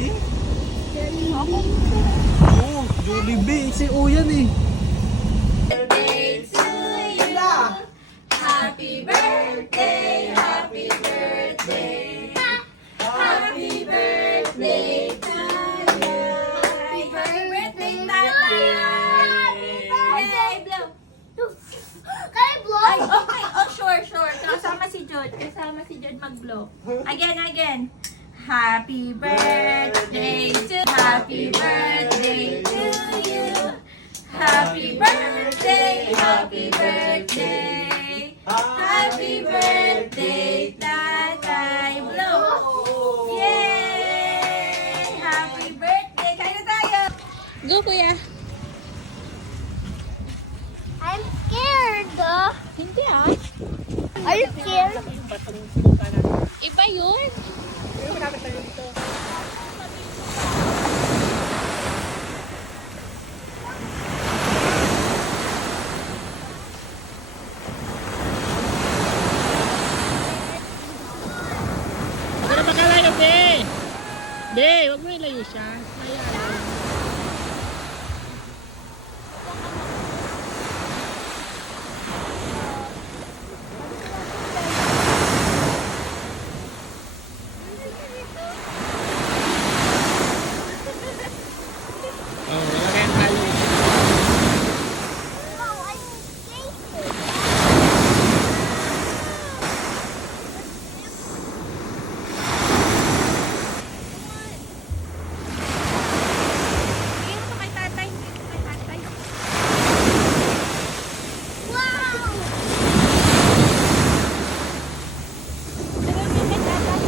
Jelly? Ako. Oo, Jollibee. Si O yan eh. Birthday to you. Happy birthday, happy birthday. Happy birthday to you. Happy birthday, tatay. Yay, blow. Can I blow? Ay, okay. Oh, sure. Kasama si Jod mag-blow. Again. Happy birthday to you. Happy birthday to you. Happy birthday, happy birthday. Happy birthday, Tatay Blow. Yay! Happy birthday. Kain na tayo. Go, kuya. I'm scared. Hindi Are you scared? Iba yun. Huwag na makalayo, Be! Be, huwag mo ilayo siya. Ayan. Oh, wala kayong tali. No, I'm scared. Dito ko kay Tatay. Wow! Dito kay Tatay.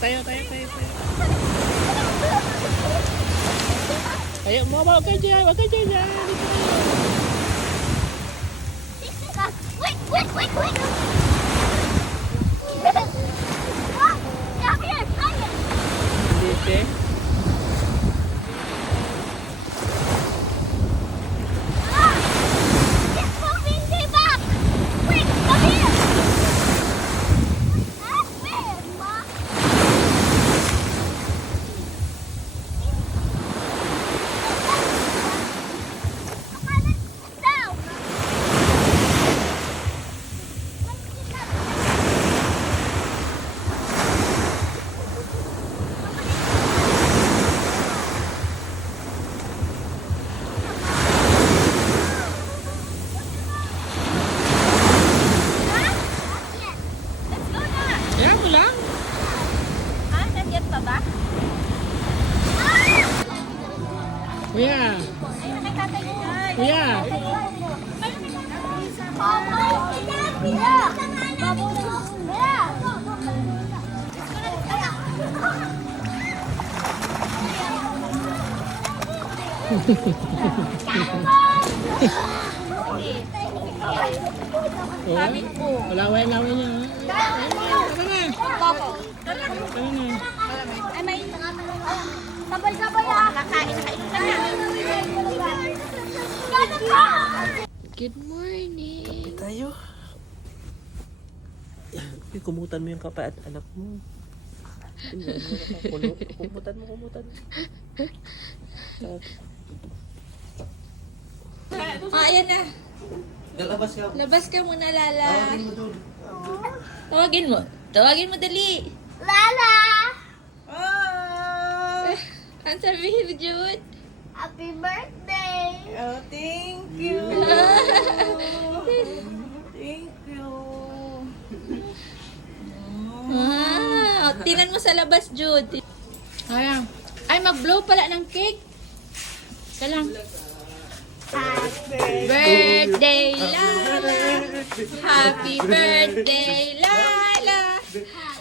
Tayo. Tayo mo, huwag ka dyan. Dito tayo. Wait! Oh, come here, fire! Dito. It's moving me back! Wait, come here! Where, Ma? Down! Kuya. Kuya. Sabi ko. Laway-laway niya. Tama na. Tama na. Ay, may sabay-sabay kakain Good morning. Tayo. Kumutan mo yung kapat anak mo. Kumutan mo. Ayan na. Lalabas ka. Labas ka muna, Lala. Tawagin mo doon. Tawagin mo. Tawagin mo dali. Lala! Ang sabihin mo, Jude? Happy birthday! Oh, thank you. Thank you. Wow! Tinan mo sa labas, Jude. Ayan. Ay, mag-blow pala ng cake. Kalang. Birthday, Lala. Happy birthday, Lala.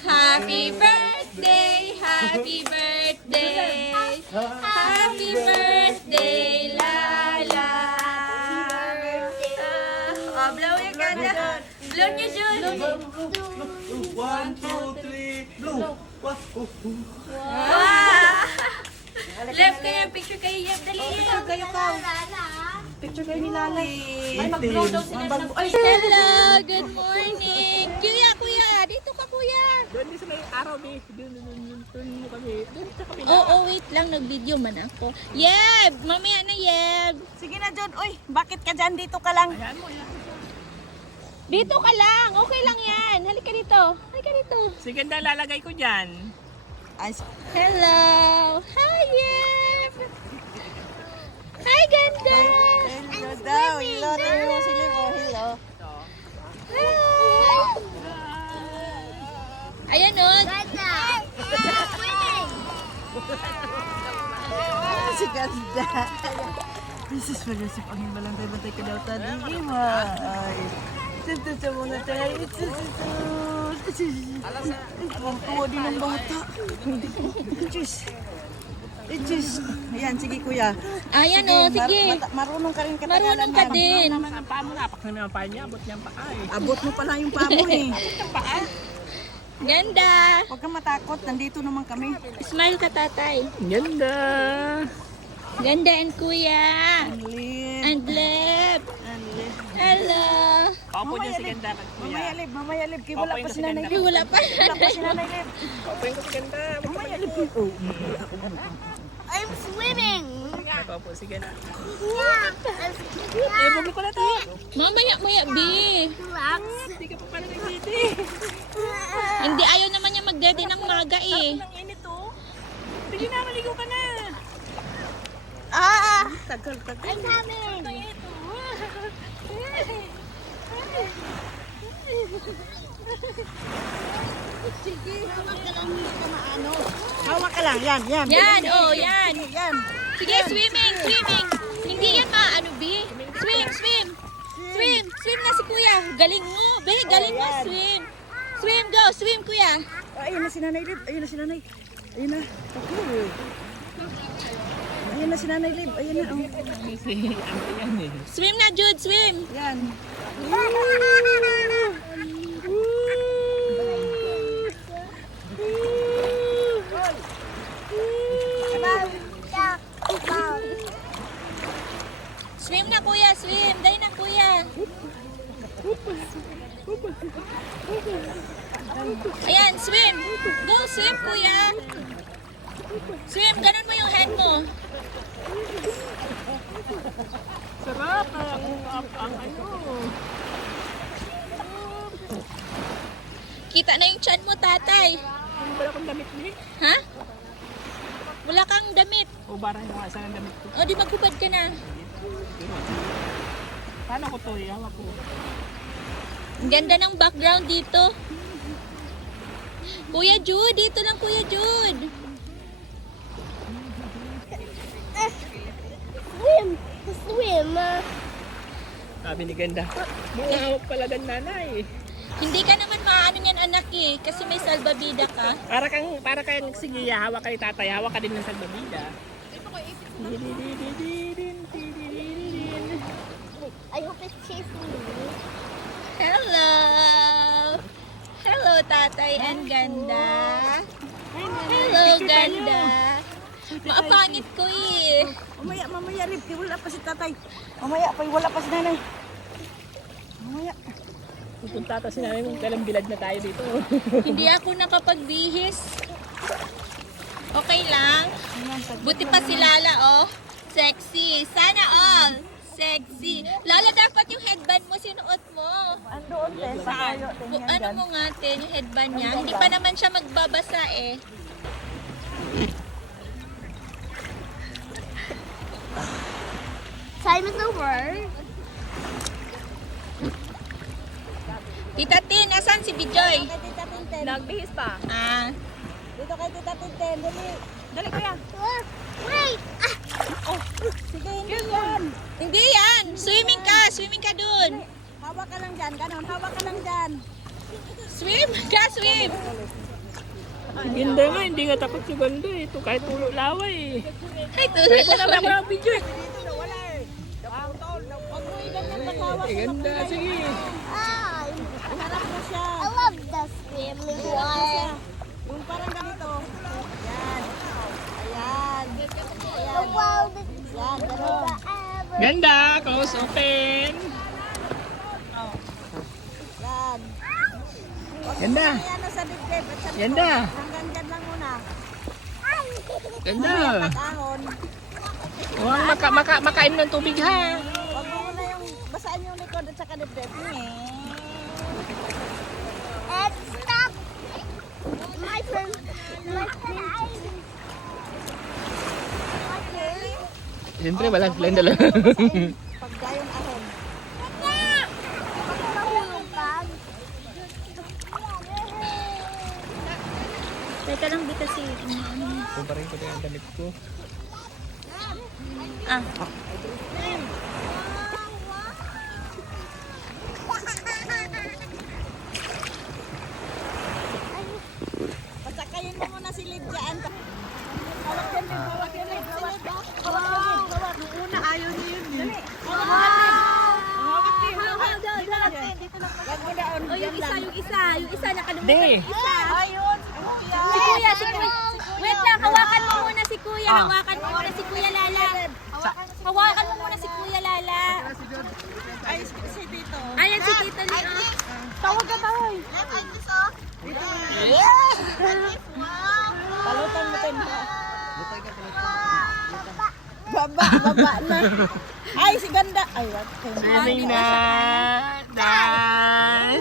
Happy birthday, happy birthday. Happy birthday, Lala. Oh, blow yung ganda. Blow niyo, Jude. 1, 2, 3, blow. Wow! Left kayo, picture kayo, Yep. Dali, Yep. Kayo ka. Picture kayo ni Lala. Ay, mag-blow daw sila ng... Ay, Hello, good morning. Kuya, dito ka, kuya. Doon din sa may araw, be. Doon mo kami. Doon sa kami. Oo, wait lang, nag-video man ako. Yeb, mamaya na, Yeb. sige na, John. Uy, bakit ka dyan? Dito ka lang. Ayan mo, yan. Dito ka lang, okay lang yan. Halika dito. Sige na, lalagay ko dyan. Ay, Hello. Hi, Yeb. Hi, ganda. hello daw. Hello, tingnan mo sila mo. Hello. Hi. Ayan, o. Si ganda. Mrs. Marisip, ang balantay-bantay ka daw tadi. Ay. Tuto sa mga tayo. Ang tuwa din ng bata. Diyos. Diyos. Ayan, sige kuya. Ayan, o. Sige. Marunong ka rin katagalan. Marunong ka din. Naman ang paa mo, napak na naman paa niya. Abot niya ang paa eh. Abot mo pala yung pamo eh. Ganda. Huwag kang matakot, nandito naman kami. Smile ka, tatay. Ganda. Ganda and kuya. Anlin. And left. Anlin. Hello. Paupo dyan si Ganda. Mamaya lib, mamaya lib. Kaya wala Okay, pa kasi si Nanay ganda. Lib. Wala pa. Wala pa si Nanay Lib. Paupo ko si Ganda. Mamaya lib. Oh. I'm swimming! Paupo si Ganda. Yeah! Bumi ko na to. Mamaya, B. Relax! Hindi ka pa pala nag-ready. Hindi, ayaw naman niya mag-ready ng maga eh. Ang init to. Sige na, maligo ka na. Tagal. I'm coming! Sige, hawak ka lang hindi ka maano. Hawak ka lang, yan. Yan, oh, yan. Yan. Sige, swimming. Hindi yan maano, B. Swim na si kuya. Galing mo, B. Galing mo, swim. Swim, kuya. Ayun na si Nanay Lib. Ayun na. Ayun na. Okay. Ayun na si Nanay Lib. Ayun na. Oh. Kasi ano yan eh. Swim na, Jude, swim. Yan. Swim na, kuya, swim. Dahil na, kuya. Ayan, swim. Go, swim, kuya. Swim, ganun mo yung hand mo. Sarap. Ang ano. Kita na yung chan mo, tatay. Ano ba akong damit ni? Ha? Wala kang damit. O barang yung asa ng damit ko. O, di maghubad ka na. Paano ko to? Hawak ko. Ang ganda ng background dito. Kuya Jude, dito lang Kuya Jude. Sabi ni Ganda. Mga hawak pala ng nanay. Hindi ka naman maano yan anak eh, kasi may salbabida ka. Para kang sige, hawak ka ni tatay, hawak ka din ng salbabida. I hope it's chasing me. Hello! Hello, tatay and ganda. Hello, ganda. Maapangit ko eh. Mamaya, Rip. Wala pa si tatay. Mamaya pa, wala pa si nanay. Mamaya. Pupunta ta si nanay kung kailang bilad na tayo dito. Hindi ako nakapagbihis. Okay lang. Buti pa si Lala, oh. Sexy. Sana all. Sexy. Lala, dapat yung headband mo sinuot mo. Andoon din. Sa kayo. Ano mo nga, Ten, yung headband niya. Hindi pa naman siya magbabasa eh. Simon's over. Tita Tin, asan si Bijoy? Kay Tita Tinten. Nagbihis pa. Ah. Dito kay Tita Tinten. Dali kuya. Wait! Sige, hindi yan. Hindi yan. Swimming ka. Swimming ka dun. Hawak ka lang dyan. Ganon. Hawak ka lang dyan. Swim ka, swim. Ganda nga, hindi nga takot si Ganda eh. Ito kahit tulo laway eh. Ay, tuloy Ito na lang. mga video eh. Dito na wala eh. Huwag mo iganyan maghawak. Ganda, sige. Ah, Harap mo siya. I love the swimming water. Yung parang ganito. Yan. Ayan. The world is Yan, gano'n. forever. Ganda, close open. Yan. Ganda. Yan sa dibdib at sa likod. Ganda. Hanggang dyan lang muna. Ganda. Pag-ahon. Huwag makain ng tubig ha. Huwag mo muna yung basaan yung likod at saka dibdib. And stop. My friend. Siyempre, walang silang dalawa. Pag gayong ahon. Teka lang, di kasi. Kumparin ko din ang damit ko. Ah. Pasakayin mo muna si Liv dyan. Hawak yan, Liv. Hawak yan, Liv. Hawak. Hawak ka, Liv. Hawak. Nung una, ayaw niya yun. Dali. Hawak, Liv. Hawak, Liv. Hawak. Dito lang, dito lang. Wag mo daon. Oh, yung isa nakalimutan. Di. Ayun. Si Kuya, si Kuya. Wait lang, hawakan mo muna si Kuya. Hawakan mo muna si Kuya Lala. Hawakan mo muna si Kuya Lala. Ay, si Tito. Ayan si Tito Leo. Tawag ka, tawag. Palutan mo tayo. Baba na. Ay, si Ganda. Ay, wag. Swimming na. Dad.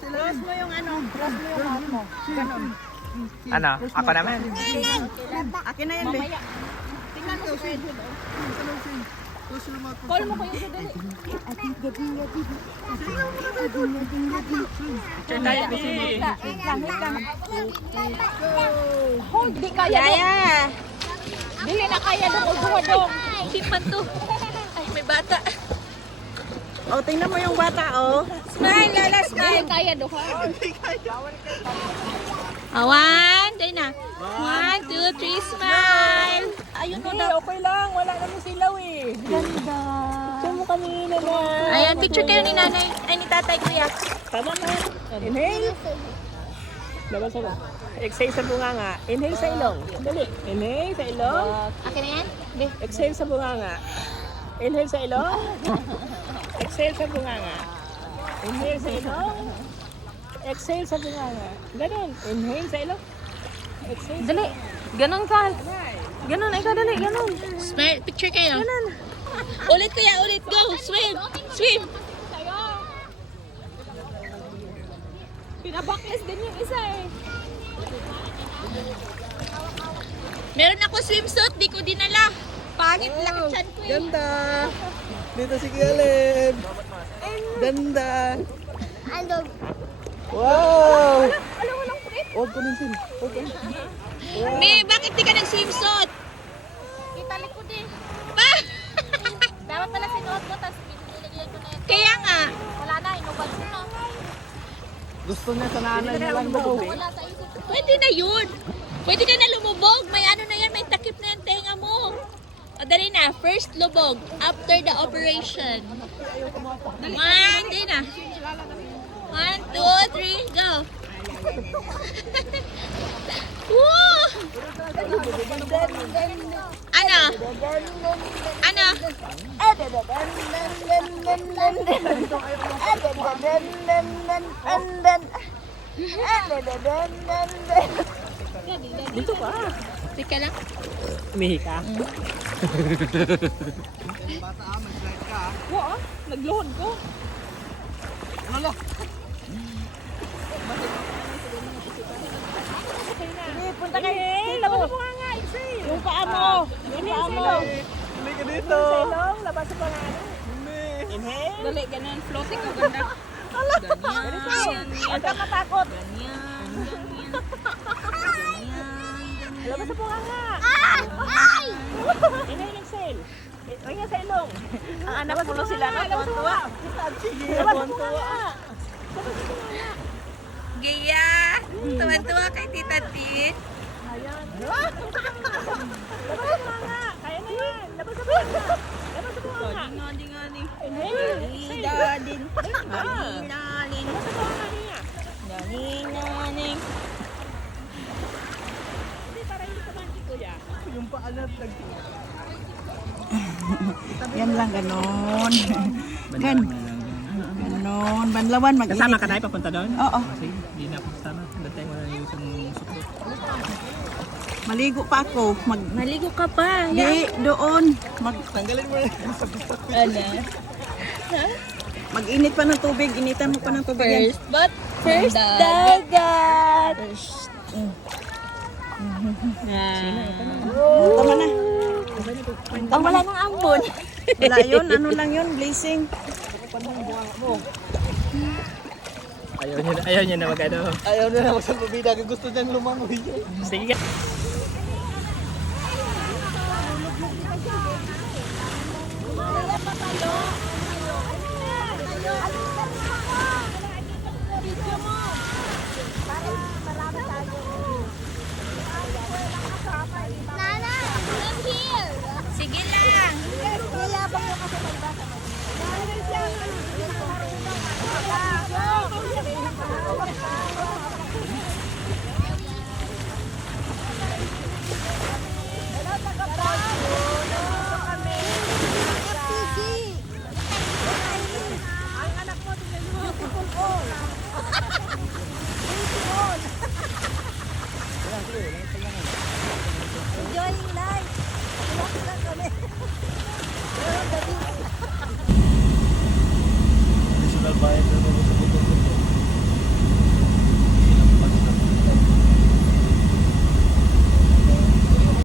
Cross mo yung ano. Cross mo yung mouth mo. Ganon. Ano? Ako naman. Akin na yan, be. Tingnan mo si Ed. Call mo ko yung dali. Picture tayo, Bi. Hold, di kaya. Yaya. Dili na kaya doon. Huwag. Hindi pa to. Ay, may bata. Oh, tingnan mo yung bata, oh. Smile, Lala, smile. Kaya doon, ha? One, tayo na. 1, 2, 3, smile. Ayun, Hindi, okay lang. Wala naman silaw eh. Ganda. Diyan mo kanina na. Ayan, picture kayo ni nanay. Ay, ni tatay, kuya. Tama na. Inhale. Labas ako. Exhale sa bunganga. Inhale sa ilong. Dali. Inhale sa ilong. Akin na yan? Exhale sa bunganga. Inhale sa ilong. Exhale sa bunganga. Inhale sa ilong. Exhale sa bunganga. Ganon. Inhale sa ilong. Exhale. Dali. Ganon ka. Ganon, ikaw dali. Ganon. Smile, picture kayo. Ganon. Ulit kuya, ulit. Go. Swim. Swim. Pinabakles din yung isa, eh. Meron ako swimsuit, di ko dinala. Pangit lang ang tiyan ko eh. Ganda! Dito si Caleb! Ganda! Ano? Wow! Huwag ko ninsin. May, bakit di ka nag-swimsuit? sinuot ko, tapos nilagyan ko na ito. Kaya nga. Wala na, inubad ko na. Gusto niya sa nanay niya lang daw. Wala sa isip ko. Pwede na yun. Pwede ka na lumubog. May ano na yan, may takip na yung tenga mo. O dali na, first lubog after the operation. One, dali na. 1, 2, 3, go. Woo! Ano? Ano? Dito ka. Teka lang. Umihi ka. Oo, nagluhod ko. Punta kayo. Eh, labas mo nga, exhale. Yung paa mo. Yung paa mo. Hindi ka dito. Sa ilong, labas mo nga. Inhale. Dali, ganun. Floating ka ganda. Ganyan. Huwag kang matakot. Ganyan. Labas mo nga. Inhale, exhale. Huwag nga sa ilong. Ang anak mo sila na tuwa. Labas mo nga. Gaya. Tuwan-tuwa kay Tita Tit. Labas mo nga. Kaya na yan. Labas mo nga. Labas mo nga. Ngani. Inhale. Dadin. Labas mo nga niya. Ngani. Hindi, para hindi ka manti, kuya. Yung paalat nag... Yan lang, ganon. Ganon. Banlawan, mag-init. Kasama ka tayo papunta doon? Oo. Sige, hindi na ako kasama. Dantay mo na yung isang suklot. Maligo pa ako. Maligo ka pa. Di, doon. Tanggalin mo na yung sagot. Ano? Mag-init pa ng tubig. Initan mo pa ng tubig yan. First dagat. Tama na. Ang wala ng ambon. Wala yun. Ano lang yun? Blazing. Ayaw niya na mag-ano. Ayaw na naman sa pabida. Gusto niyang lumangoy. Sige ka. Ano?